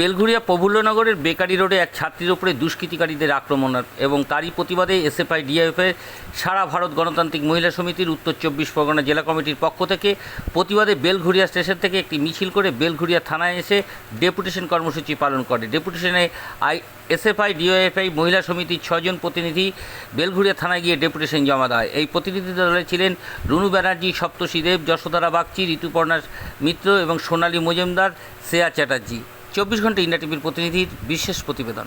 Belgharia প্রফুল্লনগরের bakery রোডে এক ছাত্রীর ওপরে দুষ্কৃতিকারীদের আক্রমণ এবং তারই প্রতিবাদে এসএফআই ডিআইএফের সারা ভারত গণতান্ত্রিক মহিলা সমিতির উত্তর চব্বিশ পরগনা জেলা কমিটির পক্ষ থেকে প্রতিবাদে বেলঘুরিয়া স্টেশন থেকে একটি মিছিল করে বেলঘুরিয়া থানায় এসে ডেপুটেশন কর্মসূচি পালন করে। ডেপুটেশনে আই এসএফআই ডিওএফআই মহিলা সমিতির ছজন প্রতিনিধি বেলঘুরিয়া থানায় গিয়ে ডেপুটেশন জমা দেয়। এই প্রতিনিধি দলে ছিলেন রুনু ব্যানার্জি সপ্তষী দেব যশোধারা বাগচি ঋতুপর্ণা মিত্র এবং সোনালী মজুমদার, শ্রেয়া চ্যাটার্জি। চব্বিশ ঘণ্টা ইন্ডিয়া টিভির প্রতিনিধির বিশেষ প্রতিবেদন।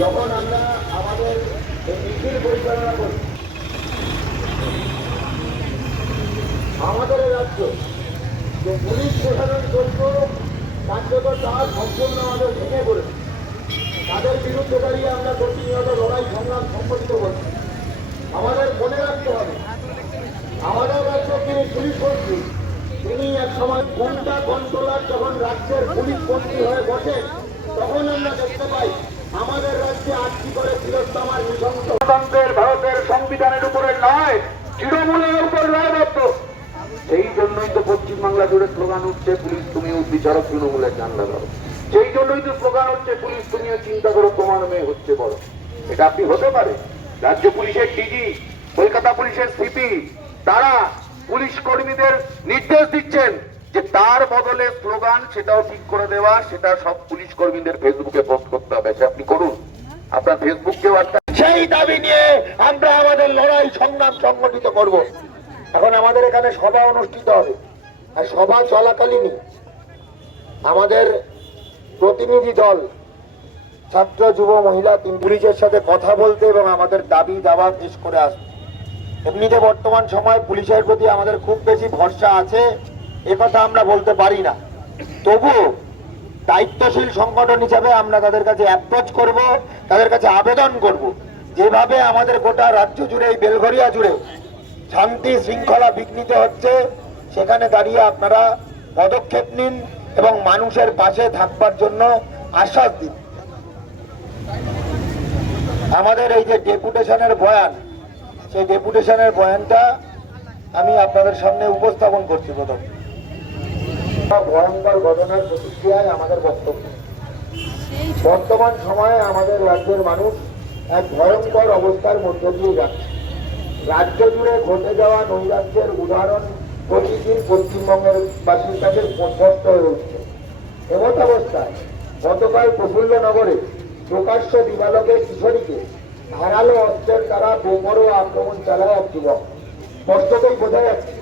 যখন আমরা আমাদের এই মিছিল পরিচালনা করি আমাদের রাজ্য যে পুলিশ প্রশাসন চলতো কার্যত তার সম্পূর্ণ আমাদের ভেঙে পড়েছে। তাদের বিরুদ্ধে দাঁড়িয়ে আমরা প্রতিনিয়ত লড়াই, সংগ্রাম সংগঠিত করছি। আমাদের মনে রাখতে হবে, আমাদের রাজ্যে যিনি পুলিশ মন্ত্রী, তিনি এক সময় গুন্ডা কন্ট্রোলার যখন রাজ্যের পুলিশ মন্ত্রী হয়ে বসেন তখন আমরা দেখতে পাই আমাদের রাজ্যে আটটি করে তিরোত্তমার নৃশংস। গণতন্ত্রের ভারতের সংবিধানের উপরে নয়, তৃণমূলের উপর জন্যই পশ্চিমবাংলা জুড়ে স্লোগান উঠছে, পুলিশ তুমিও বিচারক তৃণমূলের জানলা ধরো। সেই জন্যই তো স্লোগান হচ্ছে পুলিশ তুমিও চিন্তা করো, তোমার মেয়ে হচ্ছে বড়। এটা আপনি হতে পারে। রাজ্য পুলিশের ডিজি, কলকাতা পুলিশের সিপি, তারা পুলিশ কর্মীদের নির্দেশ দিচ্ছেন যে তার বদলে স্লোগান সেটাও ঠিক করে দেওয়া, সেটা সব পুলিশ কর্মীদের ফেসবুকে পোস্ট করতে হবে। সে আপনি করুন। আপনার ফেসবুকেও একটা সেই দাবি নিয়ে আমরা আমাদের লড়াই সংগ্রাম সংগঠিত করব। এখন আমাদের এখানে সভা অনুষ্ঠিত হবে। আর সভা চলাকালীনই আমাদের প্রতিনিধি দল, ছাত্র, যুব, মহিলা তিন পুলিশের সাথে কথা বলতে এবং আমাদের দাবি দাবা পেশ করে আসতে এমনিতে বর্তমান সময় পুলিশের প্রতি আমাদের খুব বেশি ভরসা আছে, এ কথা আমরা বলতে পারি না। তবু দায়িত্বশীল সংগঠন হিসাবে আমরা তাদের কাছে অ্যাপ্রোচ করব, তাদের কাছে আবেদন করব। যেভাবে আমাদের গোটা রাজ্য জুড়ে, এই বেলঘরিয়া জুড়ে শান্তি, শৃঙ্খলা বিঘ্নিত হচ্ছে সেখানে দাঁড়িয়ে আপনারা পদক্ষেপ নিন এবং মানুষের পাশে থাকবার জন্য আশ্বাস দিন। আমাদের এই যে ডেপুটেশনের বয়ান, সেই ডেপুটেশনের বয়ানটা আমি আপনাদের সামনে উপস্থাপন করছি প্রথম। ভয়ঙ্কর ঘটনার প্রতিক্রিয়ায় আমাদের বক্তব্য। বর্তমান সময়ে আমাদের রাজ্যের মানুষ এক ভয়ঙ্কর অবস্থার মধ্য দিয়ে যাচ্ছে। রাজ্য জুড়ে ঘটে যাওয়া নৈরাজ্যের উদাহরণ প্রতিদিন পশ্চিমবঙ্গের বাসীর কাছে স্পষ্ট হয়ে উঠছে। এমত অবস্থায় গতকাল প্রফুল্লনগরে প্রকাশ্য দিবালকের কিশোরীকে ধারালো অস্ত্রের দ্বারা বেপরোয়া আক্রমণ চালায় এক যুবক। স্পষ্টতই বোঝা যাচ্ছে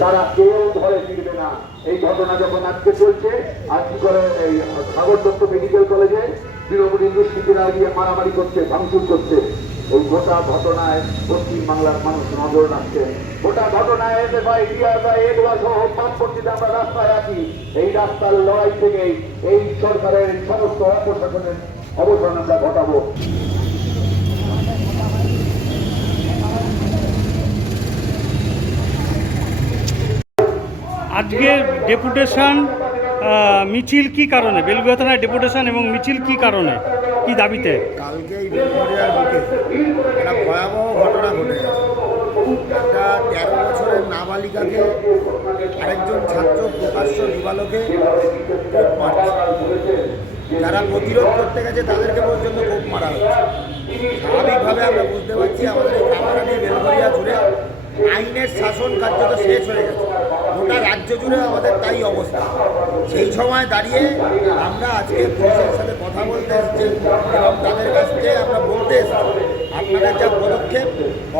তারা কেউ ধরে ফিরবে না। এই ঘটনা যখন আজকে চলছে আজকে করে এই সাগর দত্ত মেডিকেল কলেজে তৃণমূল ইউনিভার্সিটিরা গিয়ে মারামারি করছে, ভাঙচুর করছে? এই গোটা ঘটনায় পশ্চিম বাংলার মানুষ নজর রাখছে। গোটা ঘটনায় এসে ভাই ডিআরআই এগুলা সহ বামপন্থীতে আমরা রাস্তায় আছি। এই রাস্তার লড়াই থেকে এই সরকারের সমস্ত অপশাসনের অবসান আমরা ঘটাবো। আজকের ডেপুটেশন মিছিল কি কারণে? বেলগুয়া থানায় ডেপুটেশন এবং মিছিল কি কারণে? কি দাবিতে? কালকে ভিক্টোরিয়ার বুকে একটা ভয়াবহ ঘটনা ঘটে একটা তেরো বছরের নাবালিকাকে আরেকজন ছাত্র প্রকাশ্য দিবালোকে কোপ মারছে। যারা প্রতিরোধ করতে গেছে, তাদেরকে পর্যন্ত কোপ মারা হচ্ছে। স্বাভাবিকভাবে আমরা বুঝতে পারছি আমাদের এই কামারানি বেলগরিয়া জুড়ে আইনের শাসন কার্য তো শেষ হয়ে গেছে। গোটা রাজ্য জুড়ে আমাদের তাই অবস্থা। সেই সময় দাঁড়িয়ে আমরা আজকে পুলিশের সাথে কথা বলতে এসেছি এবং তাদের কাছ থেকে আমরা বলতে এসেছি, আপনাদের যা পদক্ষেপ,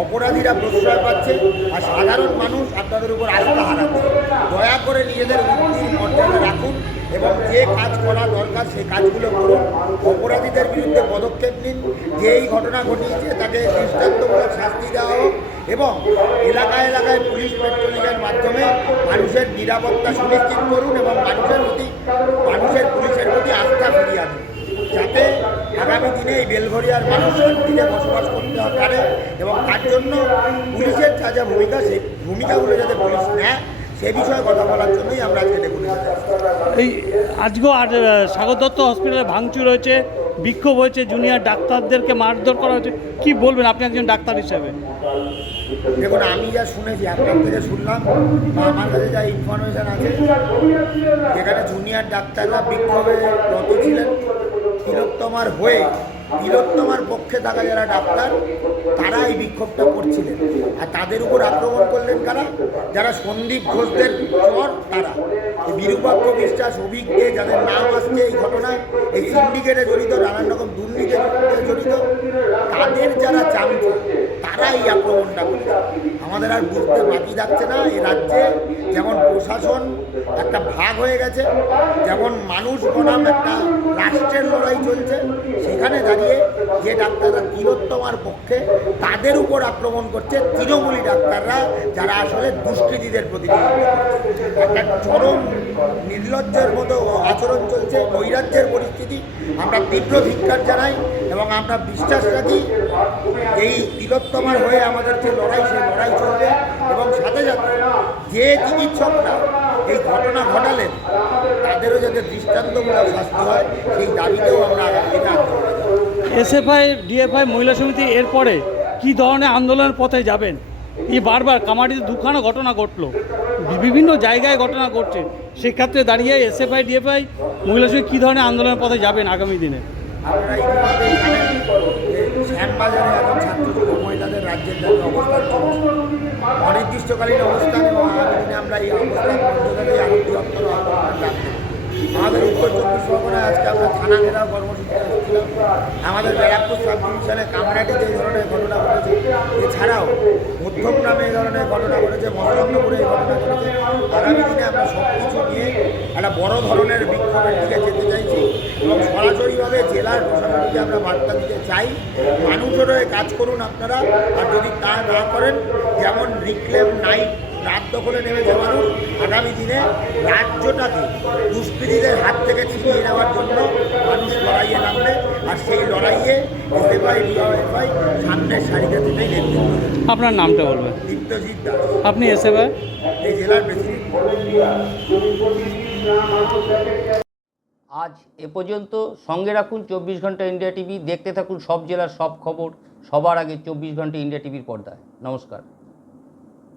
অপরাধীরা প্রশ্রয় পাচ্ছে আর সাধারণ মানুষ আপনাদের উপর আস্থা হারাচ্ছে। দয়া করে নিজেদের মর্যাদা রাখুন। এবং যে কাজ করা দরকার, সেই কাজগুলো করুন। অপরাধীদের বিরুদ্ধে পদক্ষেপ নিন। যে এই ঘটনা ঘটিয়েছে, তাকে দৃষ্টান্তমূলক শাস্তি দেওয়া হোক এবং এলাকায় এলাকায় পুলিশ পেট্রোলিংয়ের মাধ্যমে মানুষের নিরাপত্তা সুনিশ্চিত করুন এবং মানুষের প্রতি, মানুষের পুলিশের প্রতি আস্থা ফিরিয়ে আনুন। যাতে আগামী দিনে এই বেলঘরিয়ার মানুষ শান্তিতে বসবাস করতে পারে এবং তার জন্য পুলিশের যা যা ভূমিকা, সেই ভূমিকাগুলো যাতে পুলিশ নেয় সে বিষয়ে কথা বলার জন্যই আমরা আজকে ডেপুটেশন এই আজকেও আর সাগর দত্ত হসপিটালে ভাঙচুর হয়েছে বিক্ষোভ হয়েছে জুনিয়র ডাক্তারদেরকে মারধর করা হয়েছে। কি বলবেন আপনি একজন ডাক্তার হিসেবে? দেখুন আমি যা শুনেছি আপনার থেকে শুনলাম বা আমার কাছে যা ইনফরমেশান আছে যেখানে জুনিয়র ডাক্তাররা বিক্ষোভে রত ছিলেন। তিলোত্তমার হয়ে তিলোত্তমার পক্ষে থাকা যারা ডাক্তার তারা এই বিক্ষোভটা করছিলেন। আর তাদের উপর আক্রমণ করলেন কারা? যারা সন্দীপ ঘোষদের চর, তারা। বিরূপাক্ষ বিশ্বাস, অভিজ্ঞ যাদের নাম আসছে এই ঘটনায়, এই সিন্ডিকেটে জড়িত, নানান রকম দুর্নীতিতে জড়িত, তাদের যারা চামচা তারা এই আক্রমণটা করেছে আমাদের আর বুঝতে বাকি যাচ্ছে না। এই রাজ্যে যেমন প্রশাসন একটা ভাগ হয়ে গেছে, যেমন মানুষ বনাম একটা রাষ্ট্রের লড়াই চলছে, সেখানে দাঁড়িয়ে যে ডাক্তাররা তিলোত্তমার পক্ষে তাদের উপর আক্রমণ করছে তৃণমূলী ডাক্তাররা, যারা আসলে দুষ্কৃতীদের প্রতিনিধিত্ব করছে। একটা চরম নির্লজ্জের মতো আচরণ চলছে, নৈরাজ্যের পরিস্থিতি। আমরা তীব্র ধিক্ষার জানাই এবং আমরা বিশ্বাস রাখি, এই তিলোত্তমার হয়ে আমাদের যে লড়াই, সেই লড়াই চলবে এবং সাথে সাথে যে চিকিৎসকরা এই ঘটনা ঘটালেন তাদেরও যাতে দৃষ্টান্তমূলক শাস্তি হয় সেই দাবিতেও আমরা আগামী দিনে আন্দোলন এসএফআই ডিএফআই মহিলা সমিতি এরপরে কি ধরনের আন্দোলনের পথে যাবেন? এই বারবার কামাটিতে দুখানা ঘটনা ঘটলো। বিভিন্ন জায়গায় ঘটনা ঘটছে। সেক্ষেত্রে দাঁড়িয়ে এসএফআই ডিএফআই মহিলা সমিতি কী ধরনের আন্দোলনের পথে যাবেন আগামী দিনে? শ্যামবাজারে এখন ছাত্র মহিলাদের রাজ্যের অবস্থান অনির্দিষ্টকালীন অবস্থান এবং আমরা এই অবস্থান বন্ধ করে ডাকতে আমাদের উত্তর চব্বিশ পরগনায় আজকে আমরা থানা ঘেরাও কর্মসূচি আসছিলাম। আমাদের ব্যারাকপুর সাব ডিভিশনে কামরাটিতে এই ধরনের ঘটনা ঘটেছে, এছাড়াও মধ্যম এই ধরনের ঘটনা ঘটেছে মসলন্দপুরে এই ঘটনা ঘটেছে। আগামী দিনে আমরা সব কিছু নিয়ে একটা বড় ধরনের বিক্ষোভের দিকে যেতে চাইছি এবং সরাসরিভাবে জেলার প্রশাসনকে আমরা বার্তা দিতে চাই। মানুষের হয়ে কাজ করুন আপনারা, আর যদি তা না করেন, যেমন রিক্লেম নাইট দখলে নেমেছে মানুষ আগামী দিনে রাজ্যটাকে দুষ্কৃতীদের হাত থেকে ছিনিয়ে নেওয়ার জন্য মানুষ লড়াইয়ে নামবে। আর সেই লড়াইয়ে এসএফআই ডিওএফআই সামনের সারিতে থেকেই নেতৃত্ব আপনার নামটা বলবেন? দীপ্তজিৎ দাস। আপনি এসএফআই? এই জেলার প্রেসিডেন্ট। আজ এ পর্যন্ত সঙ্গে রাখুন চব্বিশ ঘণ্টা ইন্ডিয়া টিভি। দেখতে থাকুন সব জেলার সব খবর। সবার আগে চব্বিশ ঘণ্টা ইন্ডিয়া টিভির পর্দায়। নমস্কার।